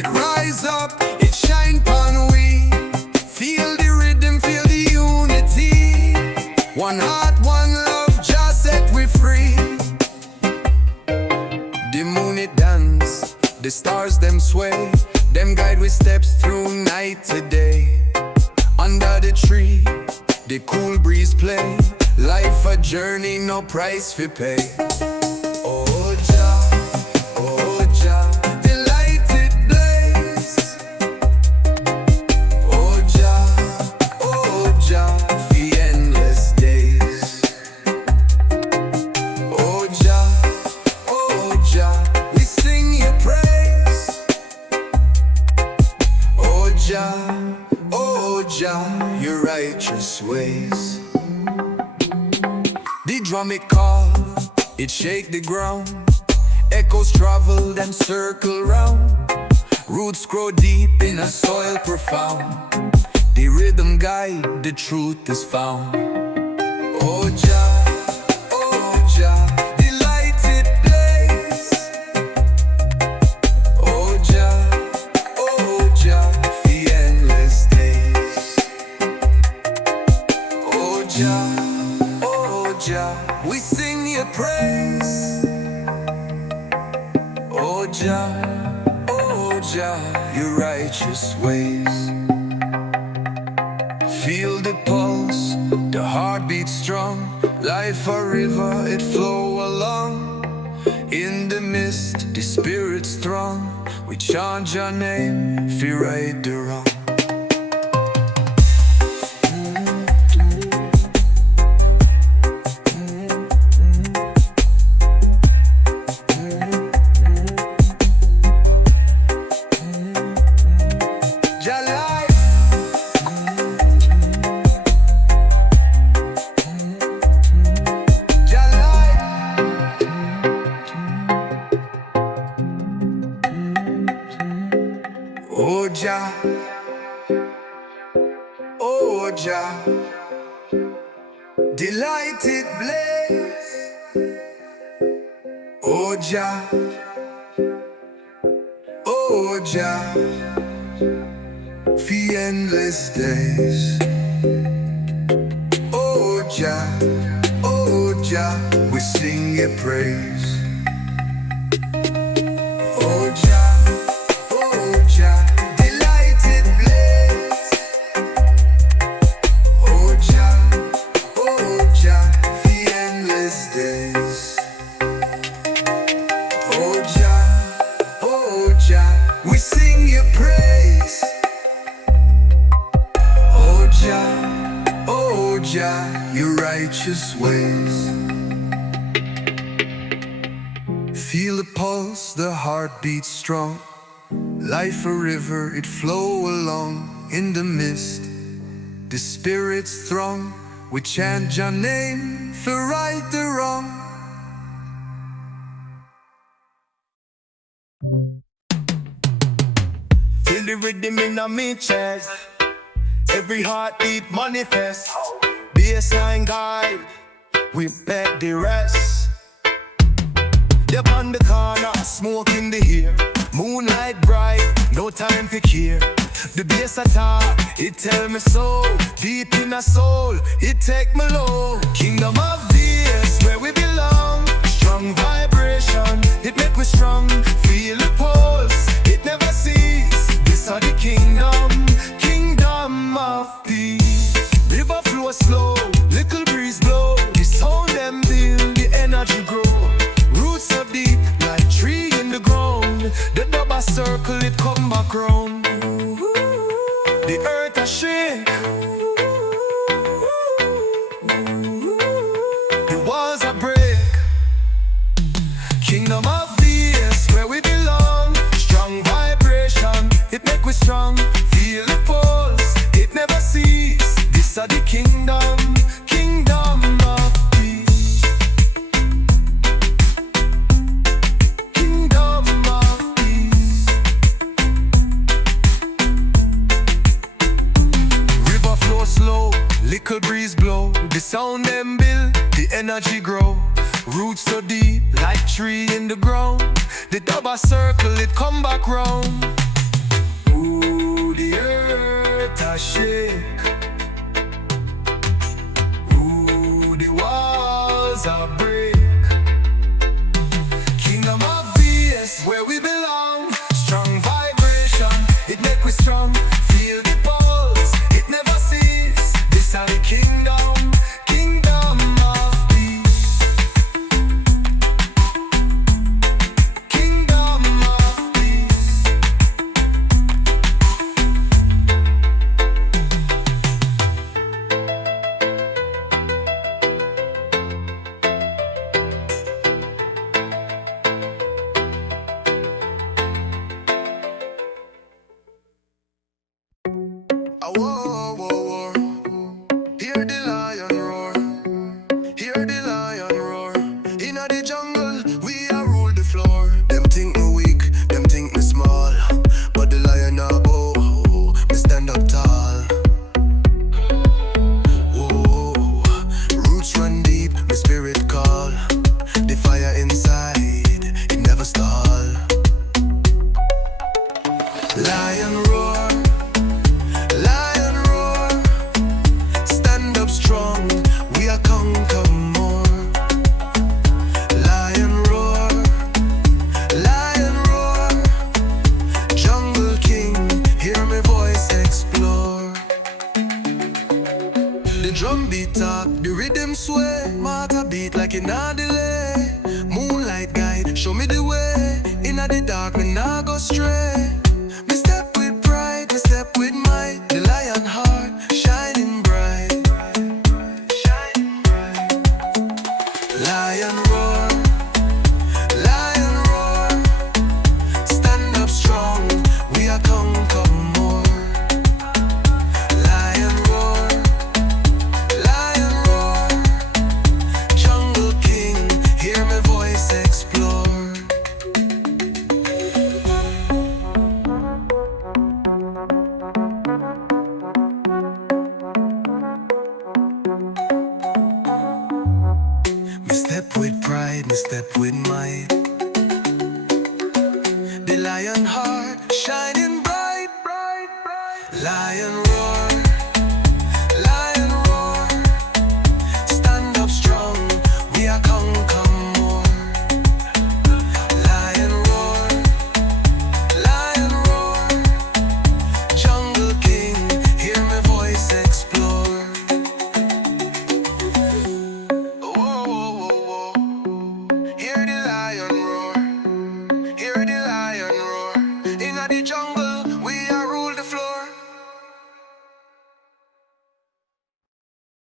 It rise up, it shine pon we. Feel the rhythm, feel the unity. One heart, one love, just set we free. The moon it dance, the stars them sway. Them guide with steps through night to day. Under the tree, the cool breeze play. Life a journey, no price fi pay. Oh Jah, delighted blaze. Oh Jah, the endless days. Oh Jah, we sing your praise. Oh Jah, your righteous ways. The drum it call, it shake the ground. Echoes travel and circle round. Roots grow deep in a soil profound. The rhythm guide, the truth is found. Oh Jah, delighted place. Oh Jah, the endless days. Oh Jah, we sing your praise. Oh Jah, your righteous ways. Feel the pulse, the heartbeat strong. Life a river, it flow along. In the mist, the spirit's strong. We chant your name, if you right the wrong. Oh Jah, delighted blaze. Oh Jah, the endless days. Oh Jah, we sing your praise. Oh Jah, delighted blaze. Oh Jah, the endless days. Oh Jah, we sing your praise. Oh Jah, your righteous ways. Feel the pulse, the heartbeat strong. Life a river, it flow along. In the mist, the spirits throng. We chant your name, for right the wrong. Feel the rhythm in my chest. Every heartbeat manifest. Bassline guide, we bet the rest. Up on the corner, smoke in the air. Moonlight bright, no time for care. The bass attack, it tell me so. Deep in a soul, it take me low. Kingdom of bass, where we belong. Strong vibration, it make me strong. Feel the pulse, it never cease. This are the kingdom of peace. River flow slow, little breeze blow. The sound them build, the energy grow. Roots so deep, like tree in the ground. The double circle, it come back round. The earth a shake. The walls a break. Kingdom of bass, where we belong. Strong vibration, it make we strong. Feel the pulse, it never cease. This are the kingdom of peace. Kingdom of peace. River flow slow, little breeze blow. The sound them build, the energy grow. Roots so deep, like tree in the ground. The double circle, it come back round. we strong. Feel the pulse, it never ceases. This are the kingdom, kingdom of peace. Kingdom of peace. Ah, whoa, whoa, whoa. Hear the lion roar. Hear the lion roar. Inna the jungle, we a rule the floor. Them think me weak, them think me small, but the lion a bow. Me stand up tall. Whoa, roots run deep, my spirit call. The fire inside, it never stall. Lion roar. Lion roar, stand up strong, we are conquer more. Lion roar, jungle king, hear my voice explore. The drum beat talk, the rhythm sway, marker beat like in a delay. Moonlight guide, show me the way, inna the dark, me nah go stray. Me step with pride, me step with might. The lion heart shining bright. Shining bright. Lion roar, stand up strong, we are conquer more. Lion roar, jungle king, hear my voice explore. Me step with pride, me step with might. The lion heart shining bright, bright, bright. Lion roar.